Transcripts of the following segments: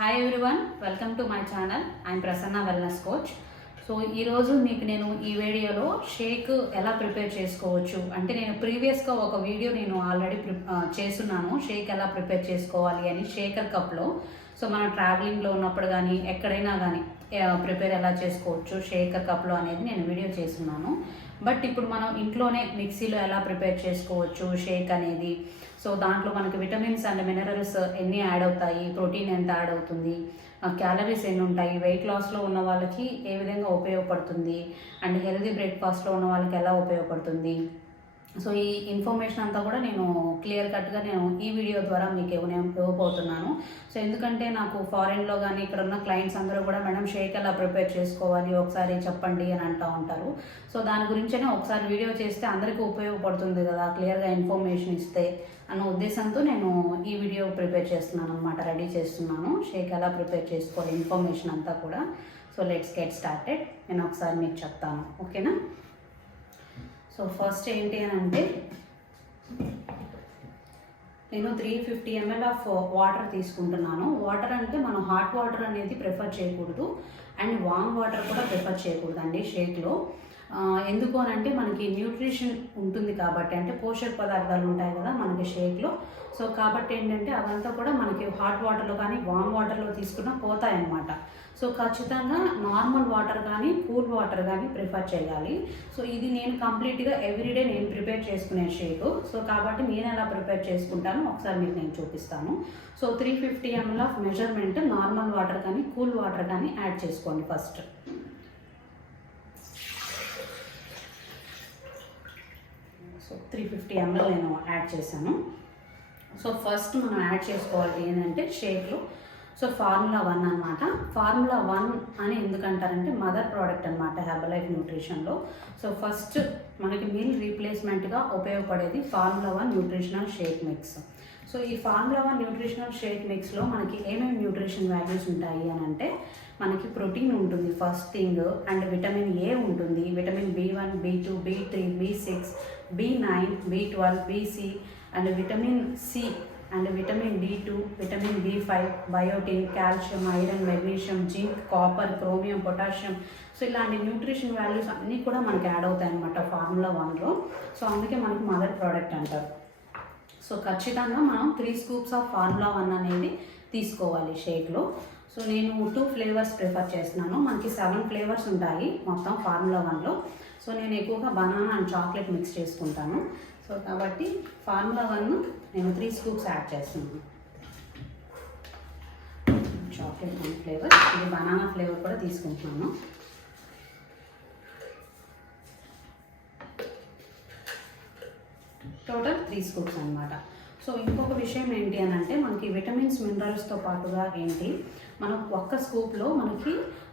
Hi everyone, welcome to my channel. I'm Prasanna wellness coach. So ఈరోజు మీకు నేను ఈ వీడియోలో షేక్ ఎలా ప్రిపేర్ చేసుకోవచ్చు అంటే నేను ప్రీవియస్గా ఒక వీడియో నేను ఆల్రెడీ చేస్తున్నాను షేక్ ఎలా ప్రిపేర్ చేసుకోవాలి అని షేకర్ కప్లో. సో మనం ట్రావెలింగ్లో ఉన్నప్పుడు కానీ ఎక్కడైనా కానీ ప్రిపేర్ ఎలా చేసుకోవచ్చు షేకర్ కప్లో అనేది నేను వీడియో చేస్తున్నాను. బట్ ఇప్పుడు మనం ఇంట్లోనే మిక్సీలో ఎలా ప్రిపేర్ చేసుకోవచ్చు షేక్ అనేది. సో దాంట్లో మనకి విటమిన్స్ అండ్ మినరల్స్ ఎన్ని యాడ్ అవుతాయి, ప్రోటీన్ ఎంత యాడ్ అవుతుంది, క్యాలరీస్ ఎన్ని ఉంటాయి, వెయిట్ లాస్లో ఉన్న వాళ్ళకి ఏ విధంగా ఉపయోగపడుతుంది, అండ్ హెల్తీ బ్రేక్ఫాస్ట్లో ఉన్న వాళ్ళకి ఎలా ఉపయోగపడుతుంది. సో ఈ ఇన్ఫర్మేషన్ అంతా కూడా నేను క్లియర్ కట్గా నేను ఈ వీడియో ద్వారా మీకు ఇవ్వబోతున్నాను. సో ఎందుకంటే నాకు ఫారెన్లో కానీ ఇక్కడ ఉన్న క్లయింట్స్ అందరూ కూడా మేడం షేక్ ఎలా ప్రిపేర్ చేసుకోవాలి ఒకసారి చెప్పండి అని అంటూ ఉంటారు. సో దాని గురించే ఒకసారి వీడియో చేస్తే అందరికీ ఉపయోగపడుతుంది కదా, క్లియర్గా ఇన్ఫర్మేషన్ ఇస్తే అన్న ఉద్దేశంతో నేను ఈ వీడియో ప్రిపేర్ చేస్తున్నాను అనమాట, రెడీ చేస్తున్నాను షేక్ ఎలా ప్రిపేర్ చేసుకోవాలి ఇన్ఫర్మేషన్ అంతా కూడా. So let's get started. నేను ఒకసారి మీకు చెప్తాను, ఓకేనా. సో ఫస్ట్ ఏంటి అని అంటే నేను 350 ml ఆఫ్ వాటర్ తీసుకుంటున్నాను. వాటర్ అంటే మనం హాట్ వాటర్ అనేది ప్రిఫర్ చేయకూడదు అండ్ వామ్ వాటర్ కూడా ప్రిఫర్ చేయకూడదు అండి షేక్లో. ఎందుకు అని అంటే మనకి న్యూట్రిషన్ ఉంటుంది కాబట్టి, అంటే పోషక పదార్థాలు ఉంటాయి కదా మనకి షేక్లో. సో కాబట్టి ఏంటంటే అవంతా కూడా మనకి హాట్ వాటర్లో కానీ వామ్ వాటర్లో తీసుకున్నా పోతాయన్నమాట. సో ఖచ్చితంగా నార్మల్ వాటర్ కానీ కూల్ వాటర్ కానీ ప్రిఫర్ చేయాలి. సో ఇది నేను కంప్లీట్గా ఎవ్రీడే నేను ప్రిపేర్ చేసుకునే షేక్. సో కాబట్టి నేను ఎలా ప్రిపేర్ చేసుకుంటానో ఒకసారి మీకు నేను చూపిస్తాను. So 350 ml of measurement normal water కానీ కూల్ వాటర్ కానీ యాడ్ చేసుకోండి ఫస్ట్. సో 350 ml నేను యాడ్ చేశాను. సో ఫస్ట్ మనం యాడ్ చేసుకోవాలి ఏంటంటే షేక్లో సో ఫార్ములా 1 అనమాట. ఫార్ములా 1 అని ఎందుకంటారంటే మదర్ ప్రోడక్ట్ అనమాట హెర్బలైఫ్ న్యూట్రిషన్లో. సో ఫస్ట్ మనకి మీల్ రీప్లేస్మెంట్గా ఉపయోగపడేది formula 1 nutritional shake mix. So ఈ ఫార్ములా 1 న్యూట్రిషనల్ షేక్ మిక్స్లో మనకి ఏమేమి న్యూట్రిషన్ వాల్యూస్ ఉంటాయి అని అంటే మనకి ప్రోటీన్ ఉంటుంది first thing, and vitamin A ఉంటుంది, vitamin B1, B2, B3, B6, B9, B12, BC, and vitamin C and vitamin D2, vitamin B5, biotin, calcium, iron, magnesium, zinc, copper, chromium, potassium. So ఇలాంటి nutrition values అన్నీ కూడా మనకి add అవుతాయి అన్నమాట formula 1లో. So అందుకే మనకి mother product అంటారు. So ఖచ్చితంగా మనం 3 scoops ఆఫ్ ఫార్ములా 1 అనేది తీసుకోవాలి షేక్లో. సో నేను 2 ఫ్లేవర్స్ ప్రిఫర్ చేస్తున్నాను. మనకి 7 ఫ్లేవర్స్ ఉంటాయి మొత్తం ఫార్ములా 1లో. సో నేను ఎక్కువగా బనానా అండ్ చాక్లెట్ మిక్స్ చేసుకుంటాను. సో కాబట్టి ఫార్ములా 1 నేను 3 scoops యాడ్ చేస్తున్నాను. చాక్లెట్ 1 ఫ్లేవర్, ఇది బనానా ఫ్లేవర్ కూడా తీసుకుంటున్నాను. టోటల్ 3 scoops అనమాట. సో ఇంకొక విషయం ఏంటి అని అంటే మనకి విటమిన్స్ మినరల్స్తో పాటుగా ఏంటి మనకు ఒక్క స్కూప్లో మనకి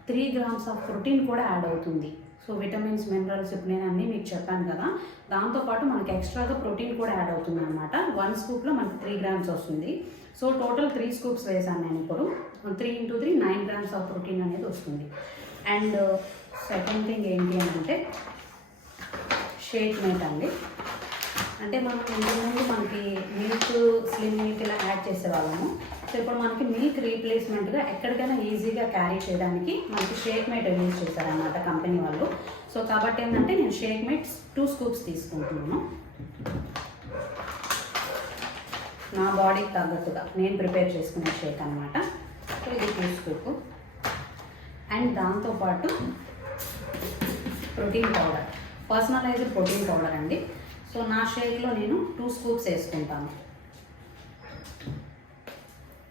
3 grams ఆఫ్ ప్రోటీన్ కూడా యాడ్ అవుతుంది. సో విటమిన్స్ మినరల్స్ ఇప్పుడు నేను అన్నీ మీకు చెప్పాను కదా, దాంతోపాటు మనకి ఎక్స్ట్రాగా ప్రోటీన్ కూడా యాడ్ అవుతుంది అనమాట. 1 scoopలో మనకి 3 grams వస్తుంది. సో టోటల్ 3 scoops వేసాను నేను ఇప్పుడు. 3 × 3 9 grams ఆఫ్ ప్రోటీన్ అనేది వస్తుంది. అండ్ సెకండ్ థింగ్ ఏంటి అని అంటే షేక్ మేట్ అండి. అంటే మనం ఇంతకుముందు మనకి మిల్క్, స్లిమ్ మిల్క్ ఇలా యాడ్ చేసేవాళ్ళము. సో ఇప్పుడు మనకి మిల్క్ రీప్లేస్మెంట్గా ఎక్కడికైనా ఈజీగా క్యారీ చేయడానికి మనకి షేక్ మేట్ యూజ్ చేశారన్నమాట కంపెనీ వాళ్ళు. సో కాబట్టి ఏంటంటే నేను షేక్ మేట్ 2 scoops తీసుకుంటున్నాను. నా బాడీకి తగ్గట్టుగా నేను ప్రిపేర్ చేసుకునే షేక్ అనమాట. సో ఇది 2 scoop. అండ్ దాంతోపాటు protein powder, personalized protein powder అండి. సో నా షేక్లో నేను 2 scoops వేసుకుంటాను.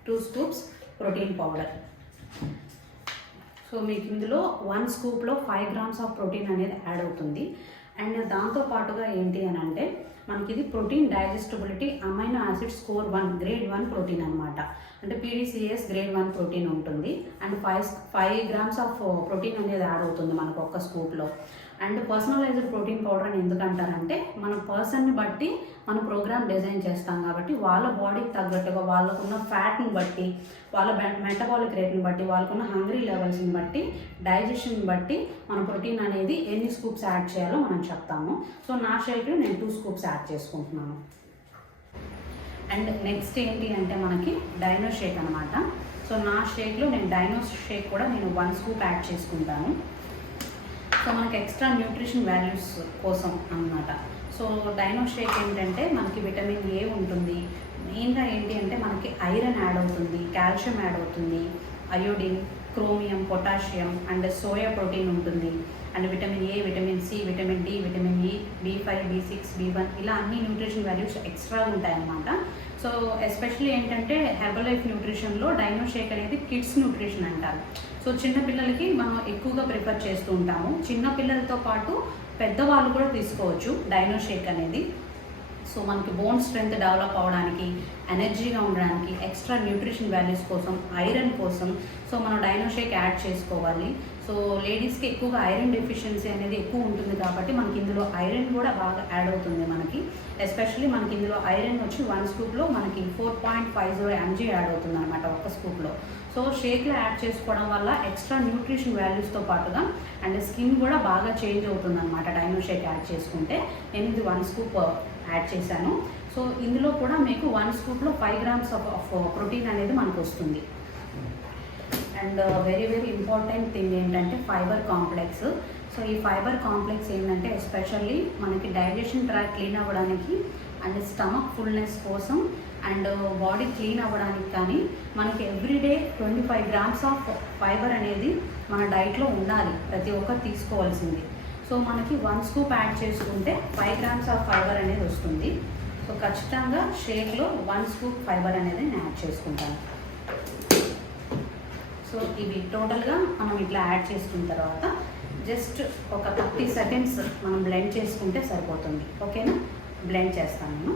2 scoops ప్రోటీన్ పౌడర్. సో మీకు ఇందులో 1 scoopలో 5 grams ఆఫ్ ప్రోటీన్ అనేది యాడ్ అవుతుంది. అండ్ దాంతోపాటుగా ఏంటి అని అంటే మనకి ఇది protein digestibility amino acid score 1 grade 1 protein అనమాట. అంటే PDCS గ్రేడ్ 1 ప్రోటీన్ ఉంటుంది. అండ్ 5 grams ఆఫ్ ప్రోటీన్ అనేది యాడ్ అవుతుంది మనకు ఒక్క స్కూప్లో. అండ్ పర్సనలైజ్డ్ ప్రోటీన్ పౌడర్ అని ఎందుకంటారంటే మన పర్సన్ని బట్టి మన ప్రోగ్రామ్ డిజైన్ చేస్తాం కాబట్టి వాళ్ళ బాడీకి తగ్గట్టుగా వాళ్ళకున్న ఫ్యాట్ని బట్టి, వాళ్ళ మెటబాలిక్ రేట్ని బట్టి, వాళ్ళకున్న హంగ్రీ లెవెల్స్ని బట్టి, డైజెషన్ని బట్టి మన ప్రోటీన్ అనేది ఎన్ని స్కూప్స్ యాడ్ చేయాలో మనం చెప్తాము. సో నా షేక్లో నేను 2 scoops యాడ్ చేసుకుంటున్నాను. అండ్ నెక్స్ట్ ఏంటి అంటే మనకి డైనో షేక్ అనమాట. సో నా షేక్లో నేను డైనో షేక్ కూడా నేను 1 స్కూప్ యాడ్ చేసుకుంటాను. సో మనకి ఎక్స్ట్రా న్యూట్రిషన్ వాల్యూస్ కోసం అన్నమాట. సో డైనో షేక్ ఏంటంటే మనకి విటమిన్ ఏ ఉంటుంది, మెయిన్గా ఏంటి అంటే మనకి ఐరన్ యాడ్ అవుతుంది, కాల్షియం యాడ్ అవుతుంది, iodine, chromium, potassium and soya protein ఉంటుంది, and vitamin A, vitamin C, vitamin D, vitamin E, B5, B6, B1 ఇలా అన్ని న్యూట్రిషన్ వాల్యూస్ ఎక్స్ట్రా ఉంటాయన్నమాట. సో ఎస్పెషల్లీ ఏంటంటే హెర్బల్ లైఫ్ న్యూట్రిషన్లో డైనో షేక్ అనేది kids nutrition అంటారు. So చిన్నపిల్లలకి మనం ఎక్కువగా ప్రిఫర్ చేస్తూ ఉంటాము. చిన్నపిల్లలతో పాటు పెద్దవాళ్ళు కూడా తీసుకోవచ్చు డైనో షేక్ అనేది. సో మనకి బోన్ స్ట్రెంత్ డెవలప్ అవ్వడానికి, ఎనర్జీగా ఉండడానికి, ఎక్స్ట్రా న్యూట్రిషన్ వాల్యూస్ కోసం, ఐరన్ కోసం సో మనం డైనో షేక్ యాడ్ చేసుకోవాలి. సో లేడీస్కి ఎక్కువగా ఐరన్ డెఫిషియన్సీ అనేది ఎక్కువ ఉంటుంది కాబట్టి మనకి ఇందులో ఐరన్ కూడా బాగా యాడ్ అవుతుంది మనకి. ఎస్పెషల్లీ మనకి ఇందులో ఐరన్ వచ్చి 1 స్కూప్లో మనకి 4.50 mg యాడ్ అవుతుంది అనమాట 1 స్కూప్లో. సో షేక్లో యాడ్ చేసుకోవడం వల్ల ఎక్స్ట్రా న్యూట్రిషన్ వాల్యూస్తో పాటుగా అండ్ స్కిన్ కూడా బాగా చేంజ్ అవుతుంది అనమాట డైనో షేక్ యాడ్ చేసుకుంటే. నేను ఇది 1 స్కూప్ యాడ్ చేశాను. సో ఇందులో కూడా మీకు 1 స్కూప్లో 5 grams ఆఫ్ ప్రోటీన్ అనేది మనకు వస్తుంది. అండ్ వెరీ ఇంపార్టెంట్ థింగ్ ఏంటంటే ఫైబర్ కాంప్లెక్స్. సో ఈ ఫైబర్ కాంప్లెక్స్ ఏంటంటే ఎస్పెషల్లీ మనకి డైజెషన్ ట్రాక్ క్లీన్ అవ్వడానికి అండ్ స్టమక్ ఫుల్నెస్ కోసం అండ్ బాడీ క్లీన్ అవ్వడానికి కానీ మనకి ఎవ్రీడే 25 grams ఆఫ్ ఫైబర్ అనేది మన డైట్లో ఉండాలి, ప్రతి ఒక్కరు తీసుకోవాల్సింది. సో మనకి 1 స్కూప్ యాడ్ చేసుకుంటే 5 grams ఆఫ్ ఫైబర్ అనేది వస్తుంది. సో ఖచ్చితంగా షేక్లో 1 స్కూప్ ఫైబర్ అనేది నేను యాడ్ చేసుకుంటాను. సో ఇవి టోటల్గా మనం ఇట్లా యాడ్ చేసుకున్న తర్వాత జస్ట్ ఒక 30 seconds మనం బ్లెండ్ చేసుకుంటే సరిపోతుంది. ఓకేనా? బ్లెండ్ చేస్తాను నేను.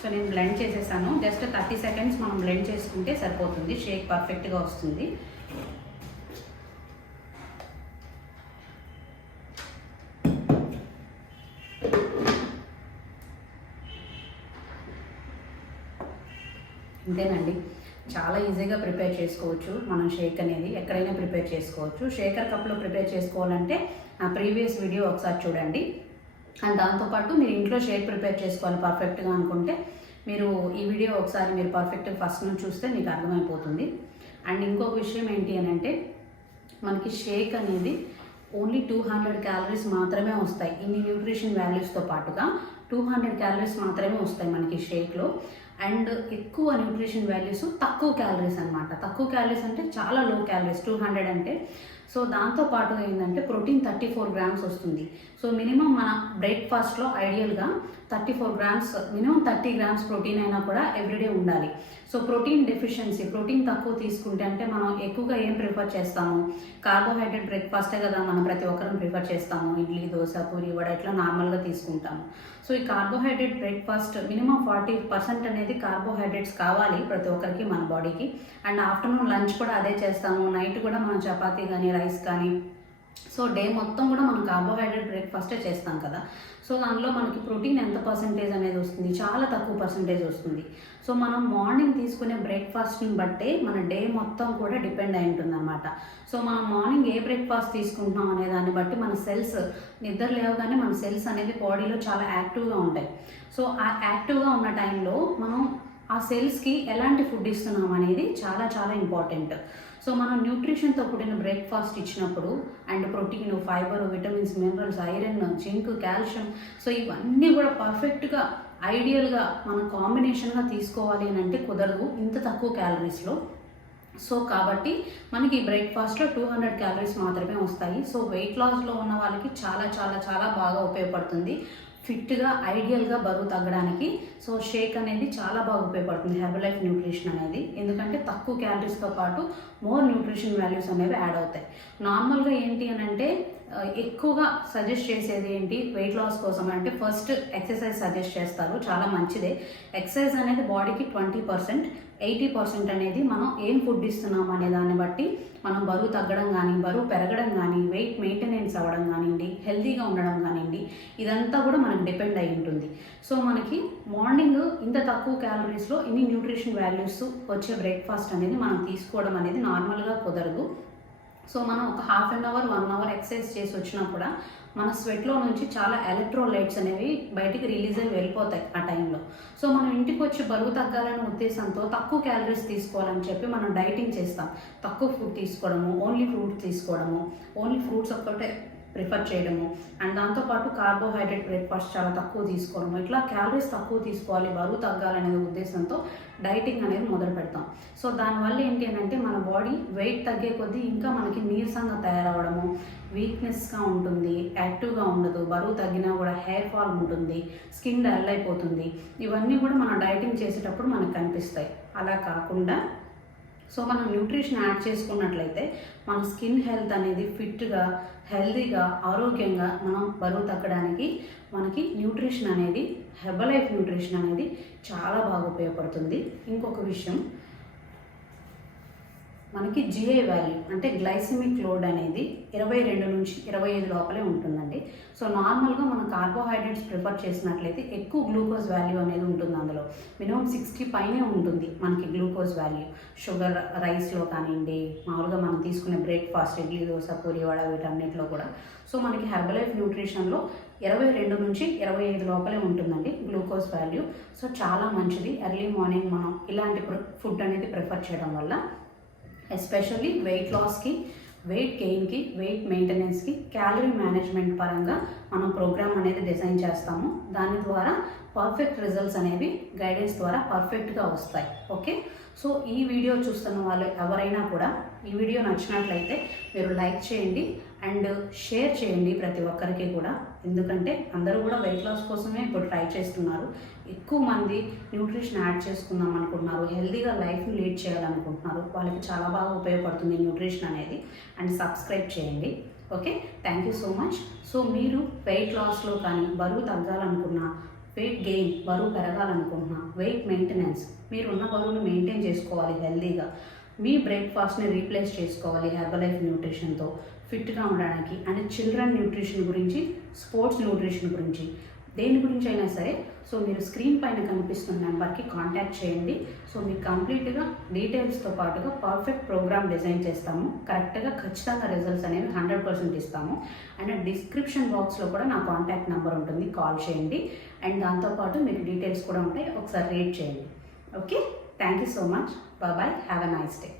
సో నేను బ్లెండ్ చేసేసాను. జస్ట్ 30 seconds మనం బ్లెండ్ చేసుకుంటే సరిపోతుంది, షేక్ పర్ఫెక్ట్గా వస్తుంది. అంతేనండి, చాలా ఈజీగా ప్రిపేర్ చేసుకోవచ్చు మనం షేక్ అనేది. ఎక్కడైనా ప్రిపేర్ చేసుకోవచ్చు. షేకర్ కప్లో ప్రిపేర్ చేసుకోవాలంటే నా ప్రీవియస్ వీడియో ఒకసారి చూడండి. అండ్ దాంతోపాటు మీరు ఇంట్లో షేక్ ప్రిపేర్ చేసుకోవాలి పర్ఫెక్ట్గా అనుకుంటే మీరు ఈ వీడియో ఒకసారి మీరు పర్ఫెక్ట్గా ఫస్ట్ నుంచి చూస్తే మీకు అర్థమైపోతుంది. అండ్ ఇంకొక విషయం ఏంటి అని అంటే మనకి షేక్ అనేది ఓన్లీ 200 calories మాత్రమే వస్తాయి. ఇన్ని న్యూట్రిషన్ వాల్యూస్తో పాటుగా 200 calories మాత్రమే వస్తాయి మనకి షేక్లో. అండ్ ఎక్కువ న్యూట్రిషన్ వాల్యూస్, తక్కువ క్యాలరీస్ అనమాట. తక్కువ క్యాలరీస్ అంటే చాలా లో క్యాలరీస్ 200 అంటే. సో దాంతోపాటు ఏంటంటే ప్రోటీన్ 34 grams వస్తుంది. సో మినిమం మన బ్రేక్ఫాస్ట్లో ఐడియల్గా 34 grams, మినిమం 30 grams ప్రోటీన్ అయినా కూడా ఎవ్రీడే ఉండాలి. సో ప్రోటీన్ డెఫిషియన్సీ, ప్రోటీన్ తక్కువ తీసుకుంటే అంటే మనం ఎక్కువగా ఏం ప్రిఫర్ చేస్తాము? కార్బోహైడ్రేట్ బ్రేక్ఫాస్టే కదా మనం ప్రతి ఒక్కరం ప్రిఫర్ చేస్తాము. ఇడ్లీ, దోశ, పూరి, వడ ఇట్లా నార్మల్గా తీసుకుంటాము. సో ఈ కార్బోహైడ్రేట్ బ్రేక్ఫాస్ట్ మినిమం 40% అనేది కార్బోహైడ్రేట్స్ కావాలి ప్రతి ఒక్కరికి మన బాడీకి. అండ్ ఆఫ్టర్నూన్ లంచ్ కూడా అదే చేస్తాము, నైట్ కూడా మనం చపాతీ కానీ రైస్ కానీ. సో డే మొత్తం కూడా మనం కార్బోహైడ్రేట్ బ్రేక్ఫాస్టే చేస్తాం కదా. సో దానిలో మనకి ప్రోటీన్ ఎంత పర్సంటేజ్ అనేది వస్తుంది? చాలా తక్కువ పర్సంటేజ్ వస్తుంది. సో మనం మార్నింగ్ తీసుకునే బ్రేక్ఫాస్ట్ని బట్టే మన డే మొత్తం కూడా డిపెండ్ అయి ఉంటుంది అన్నమాట. సో మనం మార్నింగ్ ఏ బ్రేక్ఫాస్ట్ తీసుకుంటున్నాం అనే దాన్ని బట్టి మన సెల్స్ నిద్ర లేవగానే మన సెల్స్ అనేది బాడీలో చాలా యాక్టివ్గా ఉంటాయి. సో ఆ యాక్టివ్గా ఉన్న టైంలో మనం ఆ సెల్స్కి ఎలాంటి ఫుడ్ ఇస్తున్నాం అనేది చాలా చాలా ఇంపార్టెంట్. సో మనం న్యూట్రిషన్తో కూడిన బ్రేక్ఫాస్ట్ ఇచ్చినప్పుడు and protein, fibre, vitamins, minerals, iron, zinc, calcium, so ఇవన్నీ కూడా పర్ఫెక్ట్గా ఐడియల్గా మనం కాంబినేషన్గా తీసుకోవాలి అని అంటే కుదరదు ఇంత తక్కువ క్యాలరీస్లో. సో కాబట్టి మనకి ఈ బ్రేక్ఫాస్ట్లో 200 calories మాత్రమే వస్తాయి. సో వెయిట్ లాస్లో ఉన్న వాళ్ళకి చాలా చాలా చాలా బాగా ఉపయోగపడుతుంది. ఫిట్గా ఐడియల్గా బరువు తగ్గడానికి సో షేక్ అనేది చాలా బాగా ఉపయోగపడుతుంది, హెర్బల్ లైఫ్ న్యూట్రిషన్ అనేది. ఎందుకంటే తక్కువ క్యాలరీస్తో పాటు మోర్ న్యూట్రిషన్ వాల్యూస్ అనేవి యాడ్ అవుతాయి. నార్మల్గా ఏంటి అని అంటే ఎక్కువగా సజెస్ట్ చేసేది ఏంటి వెయిట్ లాస్ కోసం అంటే ఫస్ట్ ఎక్సర్సైజ్ సజెస్ట్ చేస్తారు, చాలా మంచిదే. ఎక్సర్సైజ్ అనేది బాడీకి 20%, 80% అనేది మనం ఏం ఫుడ్ ఇస్తున్నాం అనే దాన్ని బట్టి మనం బరువు తగ్గడం కానీ, బరువు పెరగడం కానీ, వెయిట్ మెయింటెనెన్స్ అవ్వడం కానివ్వండి, హెల్తీగా ఉండడం కానివ్వండి, ఇదంతా కూడా మనకు డిపెండ్ అయి ఉంటుంది. సో మనకి మార్నింగ్ ఇంత తక్కువ క్యాలరీస్లో ఇన్ని న్యూట్రిషన్ వాల్యూస్ వచ్చే బ్రేక్ఫాస్ట్ అనేది మనం తీసుకోవడం అనేది నార్మల్గా కుదరదు. సో మనం ఒక half an hour 1 hour exercise చేసి వచ్చినా కూడా మన స్వెట్లో నుంచి చాలా ఎలక్ట్రోలైట్స్ అనేవి బయటికి రిలీజ్ అయ్యి వెళ్ళిపోతాయి ఆ టైంలో. సో మనం ఇంటికి వచ్చి బరువు తగ్గాలనే ఉద్దేశంతో తక్కువ క్యాలరీస్ తీసుకోవాలని చెప్పి మనం డైటింగ్ చేస్తాం. తక్కువ ఫుడ్ తీసుకోవడము, ఓన్లీ ఫ్రూట్స్ తీసుకోవడము, ఓన్లీ ఫ్రూట్స్ ఒక్కటే ప్రిఫర్ చేయడము, అండ్ దాంతోపాటు కార్బోహైడ్రేట్ బ్రేక్ఫాస్ట్ చాలా తక్కువ తీసుకోవడము, ఇట్లా క్యాలరీస్ తక్కువ తీసుకోవాలి బరువు తగ్గాలనే ఉద్దేశంతో డైటింగ్ అనేది మొదలు పెడతాం. సో దానివల్ల ఏంటి అని అంటే మన బాడీ వెయిట్ తగ్గే కొద్దీ ఇంకా మనకి నీరసంగా తయారవడము, వీక్నెస్గా ఉంటుంది, యాక్టివ్గా ఉండదు, బరువు తగ్గినా కూడా హెయిర్ ఫాల్ ఉంటుంది, స్కిన్ డల్ అయిపోతుంది. ఇవన్నీ కూడా మనం డైటింగ్ చేసేటప్పుడు మనకు కనిపిస్తాయి. అలా కాకుండా సో మనం న్యూట్రిషన్ యాడ్ చేసుకున్నట్లయితే మన స్కిన్ హెల్త్ అనేది ఫిట్గా, హెల్తీగా, ఆరోగ్యంగా మనం బరువు తగ్గడానికి మనకి న్యూట్రిషన్ అనేది, హెర్బలైఫ్ న్యూట్రిషన్ అనేది చాలా బాగా ఉపయోగపడుతుంది. ఇంకొక విషయం, మనకి జిఐ వాల్యూ అంటే గ్లైసిమిక్ లోడ్ అనేది 22 నుంచి 25 లోపలే ఉంటుందండి. సో నార్మల్గా మనం కార్బోహైడ్రేట్స్ ప్రిఫర్ చేసినట్లయితే ఎక్కువ గ్లూకోజ్ వాల్యూ అనేది ఉంటుంది. అందులో మినిమం 60 పైనే ఉంటుంది మనకి గ్లూకోజ్ వాల్యూ. షుగర్ రైస్లో కానివ్వండి, మామూలుగా మనం తీసుకునే బ్రేక్ఫాస్ట్ ఇడ్లీ, దోశ, పూరి, వడ వీటన్నిటిలో కూడా. సో మనకి హెర్బలైఫ్ న్యూట్రిషన్లో 22 నుంచి 25 లోపలే ఉంటుందండి గ్లూకోజ్ వాల్యూ. సో చాలా మంచిది. ఎర్లీ మార్నింగ్ మనం ఇలాంటి ఫుడ్ అనేది ప్రిఫర్ చేయడం వల్ల ఎస్పెషల్లీ వెయిట్ లాస్కి, వెయిట్ గెయిన్కి, వెయిట్ మెయింటెనెన్స్కి, క్యాలరీ మేనేజ్మెంట్ పరంగా మనం ప్రోగ్రామ్ అనేది డిజైన్ చేస్తాము. దాని ద్వారా పర్ఫెక్ట్ రిజల్ట్స్ అనేవి గైడెన్స్ ద్వారా పర్ఫెక్ట్గా వస్తాయి. ఓకే, సో ఈ వీడియో చూస్తున్న వాళ్ళు ఎవరైనా కూడా ఈ వీడియో నచ్చినట్లయితే మీరు లైక్ చేయండి అండ్ షేర్ చేయండి ప్రతి ఒక్కరికి కూడా. ఎందుకంటే అందరూ కూడా వెయిట్ లాస్ కోసమే ఇప్పుడు ట్రై చేస్తున్నారు. ఎక్కువ మంది న్యూట్రిషన్ యాడ్ చేసుకుందాం అనుకుంటున్నారు, హెల్తీగా లైఫ్ని లీడ్ చేయాలనుకుంటున్నారు. వాళ్ళకి చాలా బాగా ఉపయోగపడుతుంది న్యూట్రిషన్ అనేది. అండ్ సబ్స్క్రైబ్ చేయండి. Okay, thank you so much. So మీరు వెయిట్ లాస్లో కానీ, బరువు తగ్గాలనుకున్నా, వెయిట్ గెయిన్ బరువు పెరగాలనుకుంటున్నా, వెయిట్ మెయింటెనెన్స్ మీరున్న బరువును మెయింటైన్ చేసుకోవాలి హెల్తీగా, మీ బ్రేక్ఫాస్ట్ని రీప్లేస్ చేసుకోవాలి హెర్బలైఫ్ న్యూట్రిషన్తో ఫిట్గా ఉండడానికి, అండ్ చిల్డ్రన్ న్యూట్రిషన్ గురించి, స్పోర్ట్స్ న్యూట్రిషన్ గురించి, దేని గురించి అయినా సరే సో మీరు స్క్రీన్ పైన కనిపిస్తున్న నెంబర్కి కాంటాక్ట్ చేయండి. సో మీకు కంప్లీట్గా డీటెయిల్స్తో పాటుగా పర్ఫెక్ట్ ప్రోగ్రామ్ డిజైన్ చేస్తాము. కరెక్ట్గా ఖచ్చితంగా రిజల్ట్స్ అనేవి 100% ఇస్తాము. అండ్ డిస్క్రిప్షన్ బాక్స్లో కూడా నా కాంటాక్ట్ నెంబర్ ఉంటుంది, కాల్ చేయండి. అండ్ దాంతోపాటు మీకు డీటెయిల్స్ కూడా ఉంటాయి, ఒకసారి రీడ్ చేయండి. Okay, thank you so much. Bye, have a nice day.